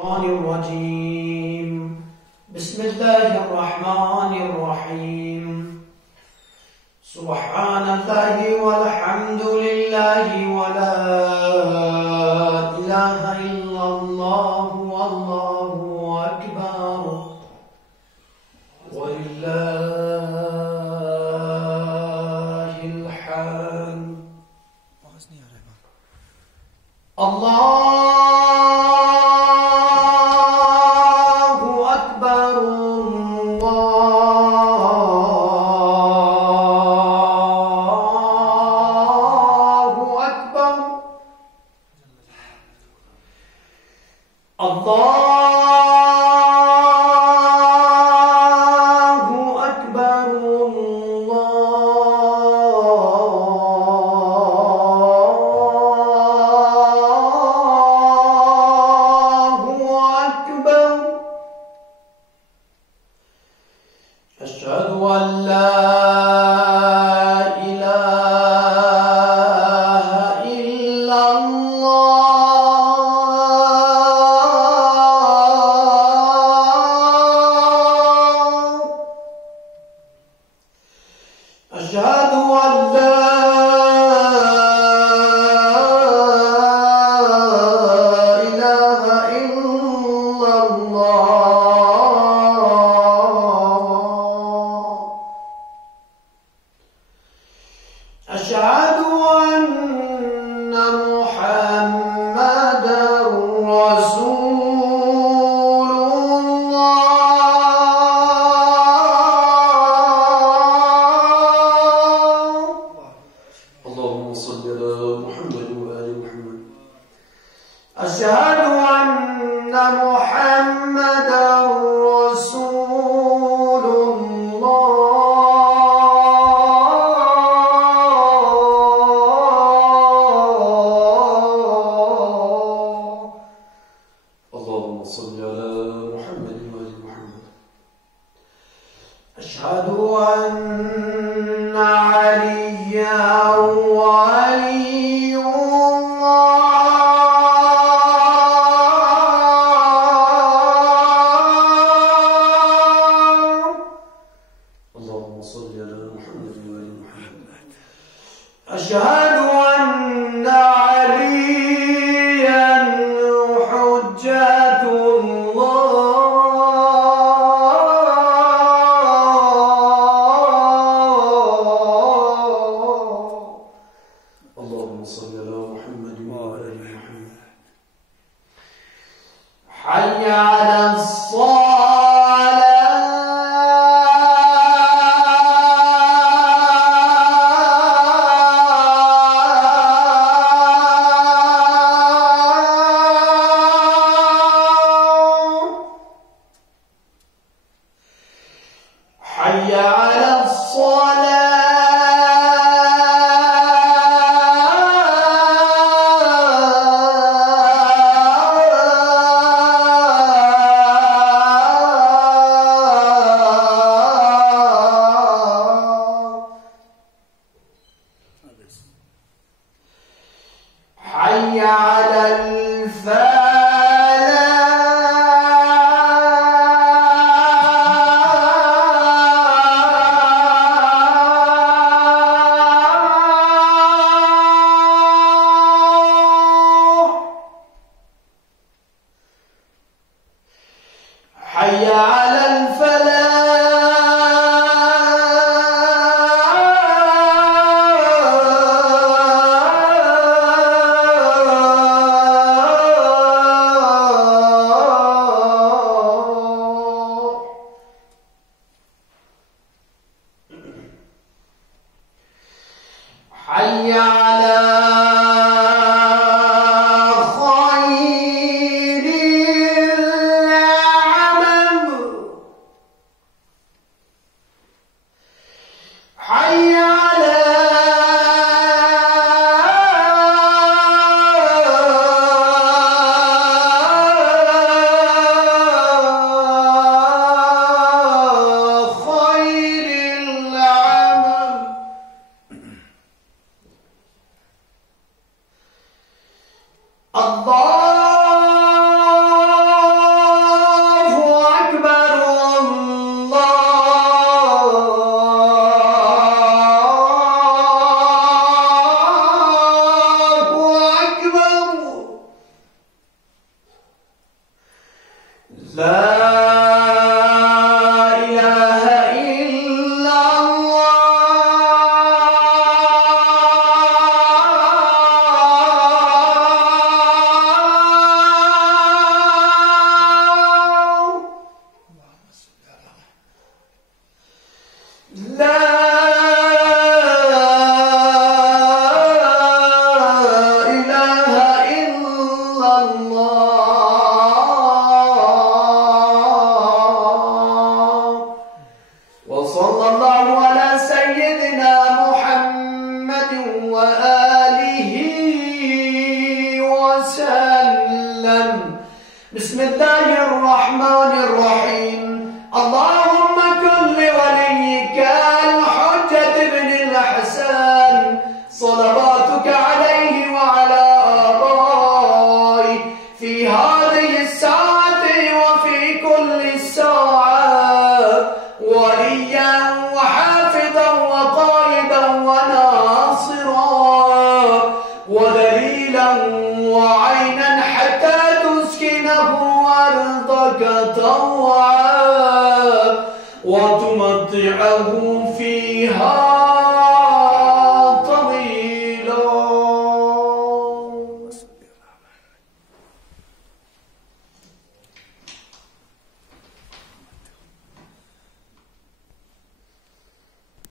الشيطان الرجيم. بسم الله الرحمن الرحيم. سبحان الله والحمد لله ولا إله إلا الله والله أكبر ولله الحمد. الله أكبر الله أكبر الله أكبر الله أكبر. أشهد أن لا إله إلا الله. أشهد أن لا إله إلا الله. أشهد أن محمدا رسول الله. اللهم صل على محمد وآل محمد. أشهد أن محمدا رسول الله. اللهم صل على محمد وآل محمد. أشهد أن عليا ولي الله. اللهم صل على محمد وآل محمد. أشهد أن عليا حجة الله. اللهم صل على محمد وآل محمد. حي على الصلاة. حي على الصلاة. حي على الفلاح. حي على الفلاح. حي على خير العمل. وصلى الله على سيدنا محمد وآله وسلم. بسم الله الرحمن الرحيم. الله